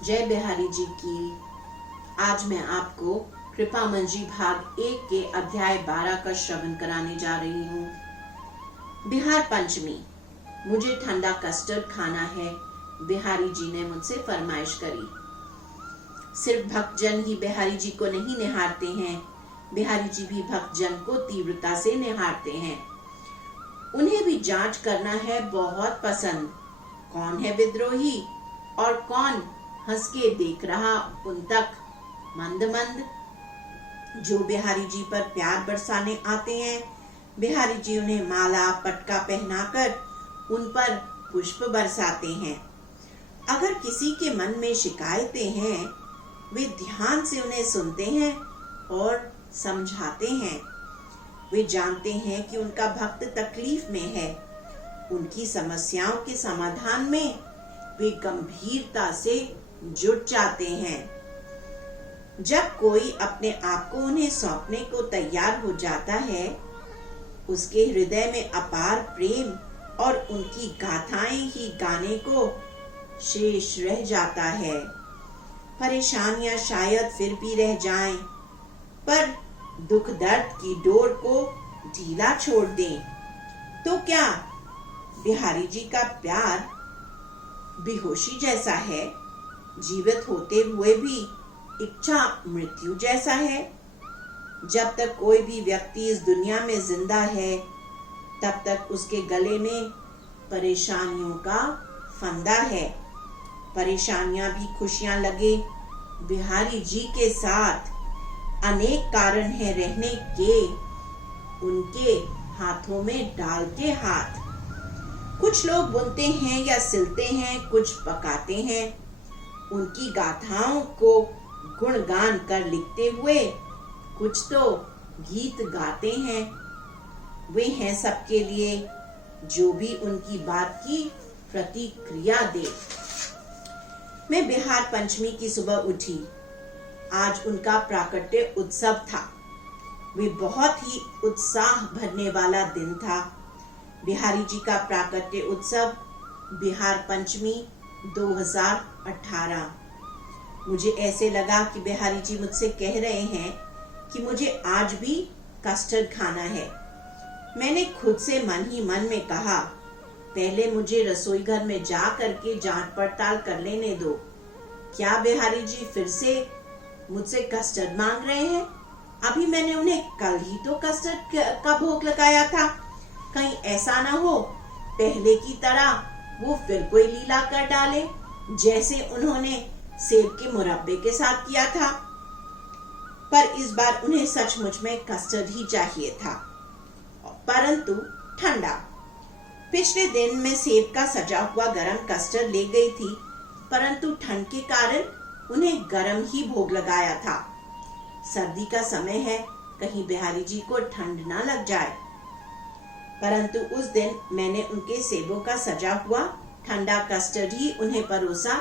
जय बिहारी जी की। आज मैं आपको कृपा मंजी भाग 1 के अध्याय 12 का श्रवण कराने जा रही हूँ। बिहार पंचमी। मुझे ठंडा कस्टर्ड खाना है, बिहारी जी ने मुझसे फरमाइश करी। सिर्फ भक्तजन ही बिहारी जी को नहीं निहारते हैं, बिहारी जी भी भक्तजन को तीव्रता से निहारते हैं। उन्हें भी जांच करना है बहुत पसंद, कौन है विद्रोही और कौन हंस के देख रहा उन तक मंद मंद। जो बिहारी जी पर प्यार बरसाने आते हैं, बिहारी जी उन्हें माला पटका पहनाकर उन पर पुष्प बरसाते हैं। अगर किसी के मन में शिकायतें हैं, वे ध्यान से उन्हें सुनते हैं और समझाते हैं। वे जानते हैं कि उनका भक्त तकलीफ में है। उनकी समस्याओं के समाधान में वे गंभीरता से जुट जाते हैं। जब कोई अपने आप को उन्हें सौंपने को तैयार हो जाता है, उसके हृदय में अपार प्रेम और उनकी गाथाएं ही गाने को शेष रह जाता है। परेशानियां शायद फिर भी रह जाएं, पर दुख दर्द की डोर को ढीला छोड़ दें, तो क्या बिहारी जी का प्यार बेहोशी जैसा है, जीवित होते हुए भी इच्छा मृत्यु जैसा है। जब तक कोई भी व्यक्ति इस दुनिया में जिंदा है, तब तक उसके गले में परेशानियों का फंदा है। परेशानियां भी खुशियां लगे, बिहारी जी के साथ अनेक कारण है रहने के, उनके हाथों में डालते हाथ। कुछ लोग बुनते हैं या सिलते हैं, कुछ पकाते हैं। उनकी गाथाओं को गुणगान कर लिखते हुए कुछ तो गीत गाते हैं। वे हैं सबके लिए जो भी उनकी बात की प्रतिक्रिया दे। मैं बिहार पंचमी की सुबह उठी। आज उनका प्राकट्य उत्सव था। वे बहुत ही उत्साह भरने वाला दिन था। बिहारी जी का प्राकट्य उत्सव बिहार पंचमी 2018। मुझे ऐसे लगा कि बिहारी जी मुझसे कह रहे हैं कि मुझे आज भी कस्टर्ड खाना है। मैंने खुद से मन ही मन में कहा, पहले मुझे रसोई घर में जा करके जांच पड़ताल कर लेने दो। क्या बिहारी जी फिर से मुझसे कस्टर्ड मांग रहे हैं? अभी मैंने उन्हें कल ही तो कस्टर्ड का भोग लगाया था। कहीं ऐसा ना हो पहले की तरह वो फिर कोई लीला कर डाले, जैसे उन्होंने सेब के मुरब्बे के साथ किया था। पर इस बार उन्हें सचमुच में कस्टर्ड ही चाहिए था, परंतु ठंडा। पिछले दिन मैं सेब का सजा हुआ गरम कस्टर्ड ले गई थी, परंतु ठंड के कारण उन्हें गरम ही भोग लगाया था। सर्दी का समय है, कहीं बिहारी जी को ठंड ना लग जाए। परंतु उस दिन मैंने उनके सेबों का सजा हुआ ठंडा कस्टर्ड ही उन्हें परोसा,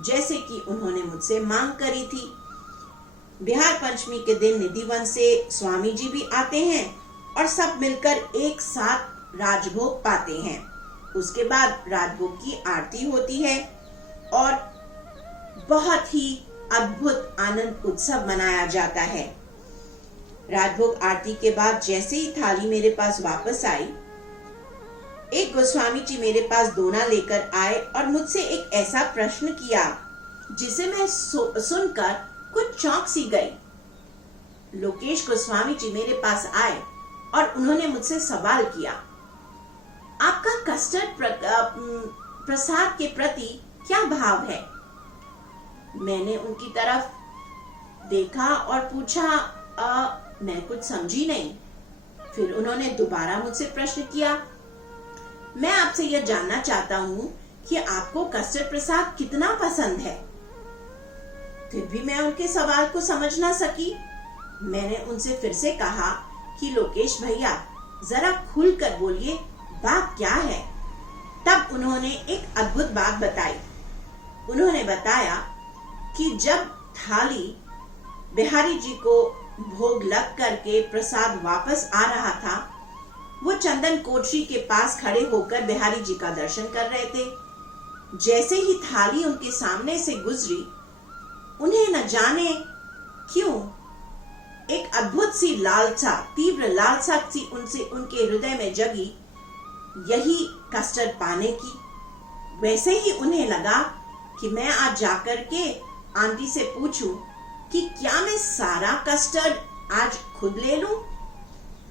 जैसे कि उन्होंने मुझसे मांग करी थी। बिहार पंचमी के दिन निधिवन से स्वामी जी भी आते हैं और सब मिलकर एक साथ राजभोग पाते हैं। उसके बाद राजभोग की आरती होती है और बहुत ही अद्भुत आनंद उत्सव मनाया जाता है। राजभोग आरती के बाद जैसे ही थाली मेरे पास वापस आई, एक गोस्वामी जी मेरे पास दोना लेकर आए और मुझसे एक ऐसा प्रश्न किया जिसे मैं सुनकर कुछ चौंक सी गई। लोकेश गोस्वामी जी मेरे पास आए और उन्होंने मुझसे सवाल किया, आपका कस्टर्ड प्रसाद के प्रति क्या भाव है? मैंने उनकी तरफ देखा और पूछा, मैं कुछ समझी नहीं। फिर उन्होंने दोबारा मुझसे प्रश्न किया, मैं आपसे यह जानना चाहता हूँ कि आपको कस्टर्ड प्रसाद कितना पसंद है? फिर भी मैं उनके सवाल को समझ ना सकी। मैंने उनसे फिर से कहा कि लोकेश भैया जरा खुल कर बोलिए, बात क्या है? तब उन्होंने एक अद्भुत बात बताई। उन्होंने बताया कि जब थाली बिहारी जी को भोग लग करके प्रसाद वापस आ रहा था, वो चंदन कोठरी के पास खड़े होकर बिहारी जी का दर्शन कर रहे थे। जैसे ही थाली उनके सामने से गुजरी, उन्हें न जाने क्यों एक अद्भुत सी लालसा, तीव्र लालसा सी उनसे उनके हृदय में जगी यही कस्टर्ड पाने की। वैसे ही उन्हें लगा कि मैं आज जाकर के आंटी से पूछूं कि क्या मैं सारा कस्टर्ड आज खुद ले लूं।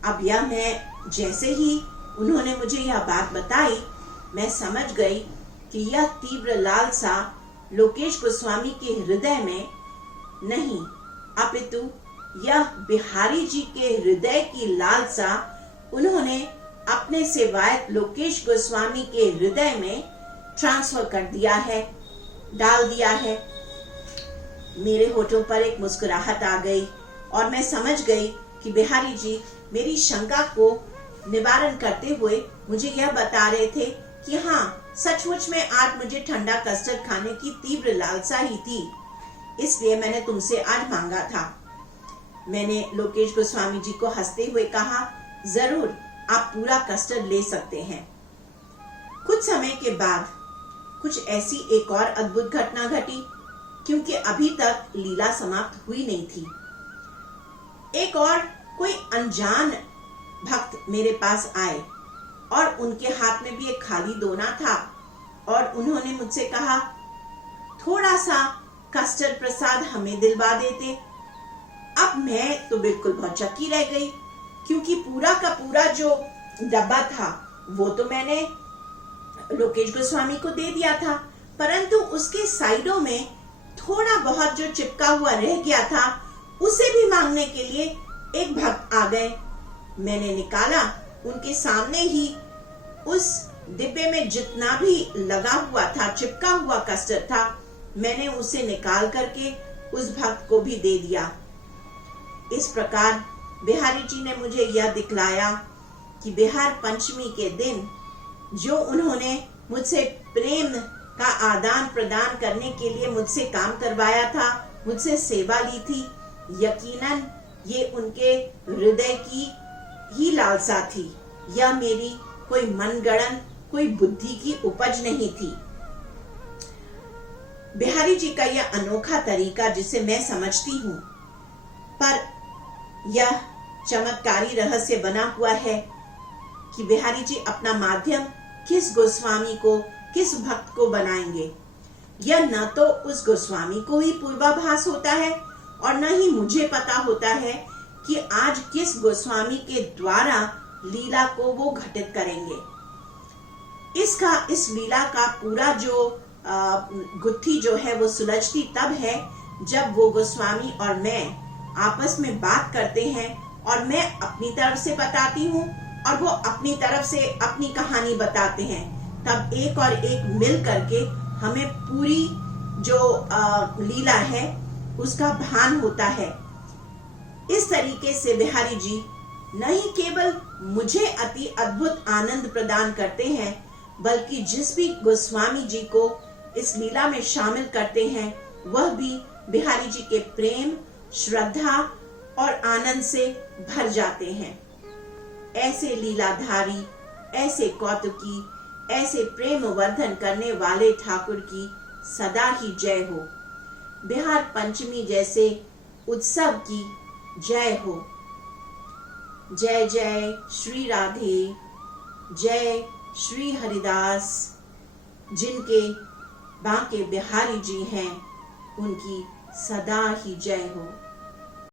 अब यह मैं जैसे ही उन्होंने मुझे यह बात बताई, मैं समझ गई कि यह तीव्र लालसा लोकेश गोस्वामी के हृदय में नहीं, अपितु यह बिहारी जी के हृदय की लालसा उन्होंने अपने सेवायत लोकेश गोस्वामी के हृदय में ट्रांसफर कर दिया है, डाल दिया है। मेरे होठों पर एक मुस्कुराहट आ गई और मैं समझ गई कि बिहारी जी मेरी शंका को निवारण करते हुए मुझे यह बता रहे थे कि हाँ, सचमुच में आज मुझे ठंडा कस्टर्ड खाने की तीव्र लालसा ही थी, इसलिए मैंने तुमसे आज मांगा था। मैंने लोकेश गोस्वामी जी को हंसते हुए कहा, जरूर आप पूरा कस्टर्ड ले सकते हैं। कुछ समय के बाद कुछ ऐसी एक और अद्भुत घटना घटी, क्योंकि अभी तक लीला समाप्त हुई नहीं थी। एक और कोई अनजान भक्त मेरे पास आए और उनके हाथ में भी एक खाली दोना था और उन्होंने मुझसे कहा, थोड़ा सा कस्टर्ड प्रसाद हमें दिलवा देते। अब मैं तो बिल्कुल भौचक्की रह गई, क्योंकि पूरा का पूरा जो डब्बा था वो तो मैंने लोकेश गोस्वामी को दे दिया था, परंतु उसके साइडों में थोड़ा बहुत जो चिपका हुआ रह गया था उसे भी मांगने के लिए एक भक्त आ गए। मैंने निकाला, उनके सामने ही उस डिब्बे में जितना भी लगा हुआ था, चिपका हुआ कस्टर्ड था, मैंने उसे निकाल करके उस भक्त को भी दे दिया। इस प्रकार बिहारी जी ने मुझे यह दिखलाया कि बिहार पंचमी के दिन जो उन्होंने मुझसे प्रेम का आदान प्रदान करने के लिए मुझसे काम करवाया था, मुझसे सेवा ली थी, यकीनन ये उनके हृदय की ही लालसा थी। यह मेरी कोई मनगढ़ंत, कोई बुद्धि की उपज नहीं थी। बिहारी जी का यह अनोखा तरीका जिसे मैं समझती हूँ, पर यह चमत्कारी रहस्य बना हुआ है कि बिहारी जी अपना माध्यम किस गोस्वामी को, किस भक्त को बनाएंगे। यह न तो उस गोस्वामी को ही पूर्वाभास होता है और न ही मुझे पता होता है कि आज किस गोस्वामी के द्वारा लीला को वो घटित करेंगे। इस लीला का पूरा जो गुत्थी जो है वो सुलझती तब है जब वो गोस्वामी और मैं आपस में बात करते हैं और मैं अपनी तरफ से बताती हूँ और वो अपनी तरफ से अपनी कहानी बताते हैं। तब एक और एक मिल करके हमें पूरी जो लीला है उसका भान होता है। इस तरीके से बिहारी जी न ही केवल मुझे अति अद्भुत आनंद प्रदान करते हैं, बल्कि जिस भी गोस्वामी जी को इस लीला में शामिल करते हैं वह भी बिहारी जी के प्रेम, श्रद्धा और आनंद से भर जाते हैं। ऐसे लीलाधारी, ऐसे कौतुकी, ऐसे प्रेम वर्धन करने वाले ठाकुर की सदा ही जय हो। बिहार पंचमी जैसे उत्सव की जय हो। जय जय श्री राधे, जय श्री हरिदास। जिनके बांके बिहारी जी हैं उनकी सदा ही जय हो।